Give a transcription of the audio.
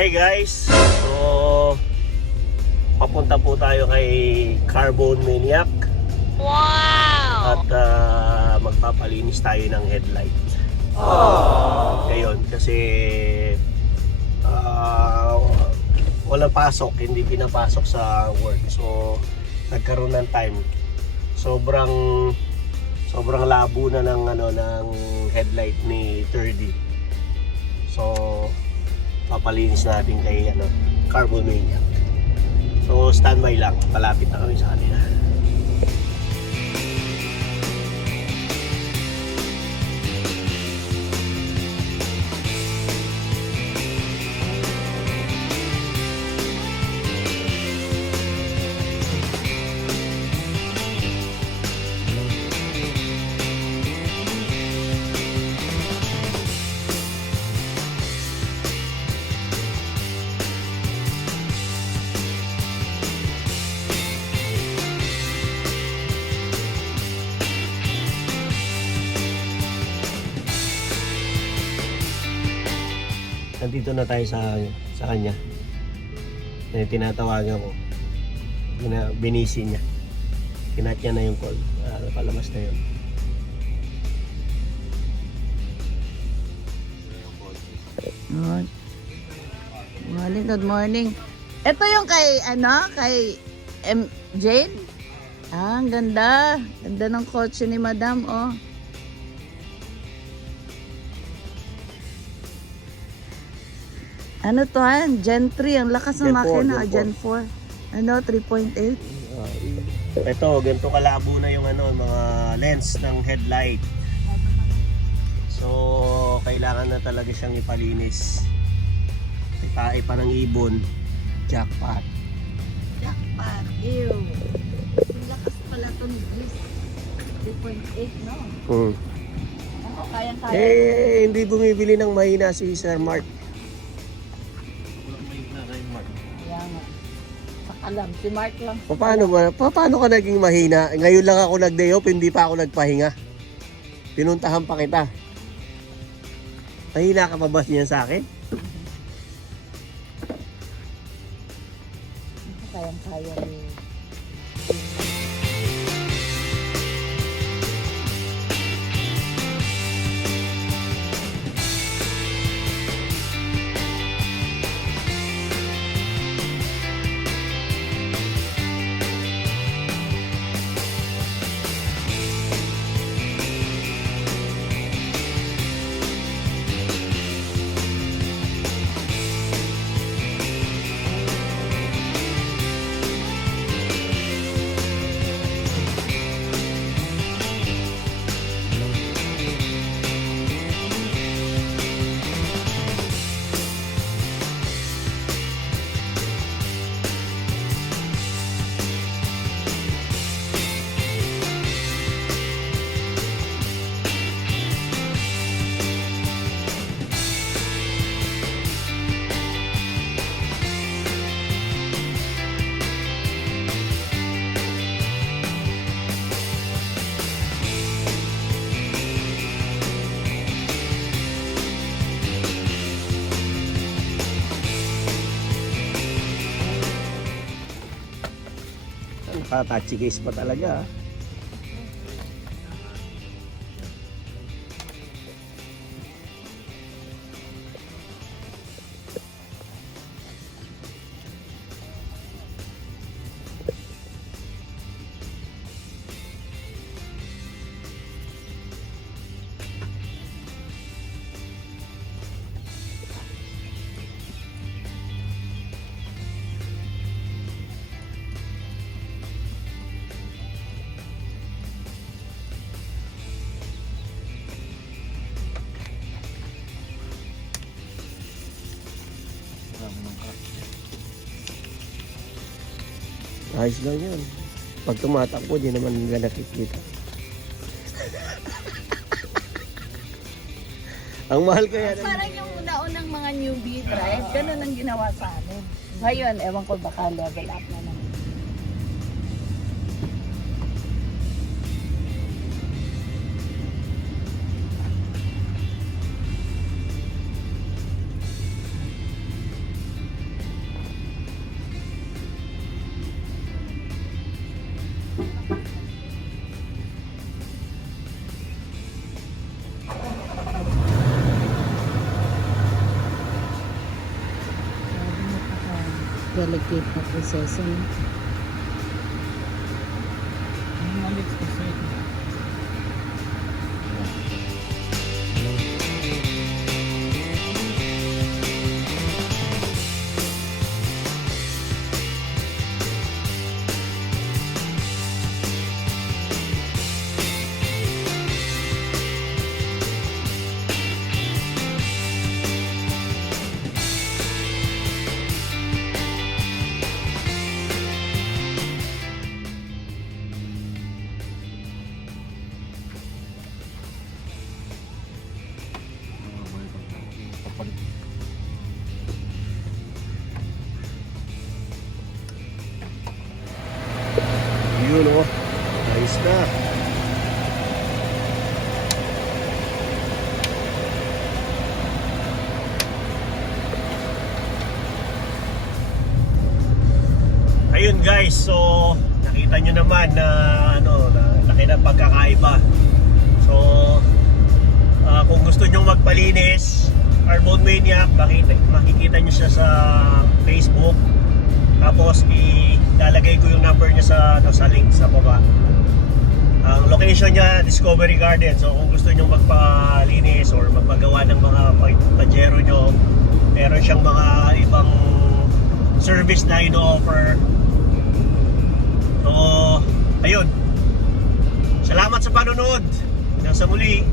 Hi guys! So, papunta po tayo kay Carbon Maniac. Wow! At magpapalinis tayo ng headlight. Ngayon, kasi walang pasok, hindi pinapasok sa work. So, nagkaroon ng time. Sobrang labo na ng headlight ni 30. So, papalinis natin kay Carbon Maniac. So standby lang, palapit na kami sa kanila. Nandito na tayo sa kanya. Tinatawagan ko. Binisi niya. Kinat niya na yung call. Palabas na yun. Good morning. Ito yung kay Jane? Ang ganda. Ganda ng kotse ni Madam, oh. Ano to Gen 3, ang lakas ng makina. Gen 4. 3.8. Ito, ganito kalabo na yung mga lens ng headlight. So, kailangan na talaga siyang ipalinis. May pa ng ibon. Jackpot. Jackpot. Ew. Ang lakas pala to ni Bliss. 3.8, no? Ako, kayang-kaya. Hindi bumibili ng mahina si Sir Mark. Alam, si Mark lang. Paano ka naging mahina? Ngayon lang ako nag-day off, hindi pa ako nagpahinga. Pinuntahan pa kita. Mahina ka pa ba niya sa akin? Kayang-kaya ni... Touchy case pa talaga. Ayos lang yun. Pag tumatakbo, di naman nila nakikita. Ang mahal kaya na... Parang yung una-unang mga newbie drive, ganun ang ginawa sa amin. Ngayon, ewan ko baka level up na naman. delicate na proseso. No? Yun o. Nice na. Ayun guys, so nakita nyo naman na ano, na laki ng pagkakaiba. So kung gusto nyo magpalinis, Carbon Maniac, makikita nyo siya sa Facebook. Tapos ilalagay ko yung number niya sa link sa baba. Ang location niya, Discovery Garden. So kung gusto nyo magpalinis or magpagawa ng mga pajero nyo, meron siyang mga ibang service na ino-offer. So ayun, salamat sa panonood. Hanggang sa muli.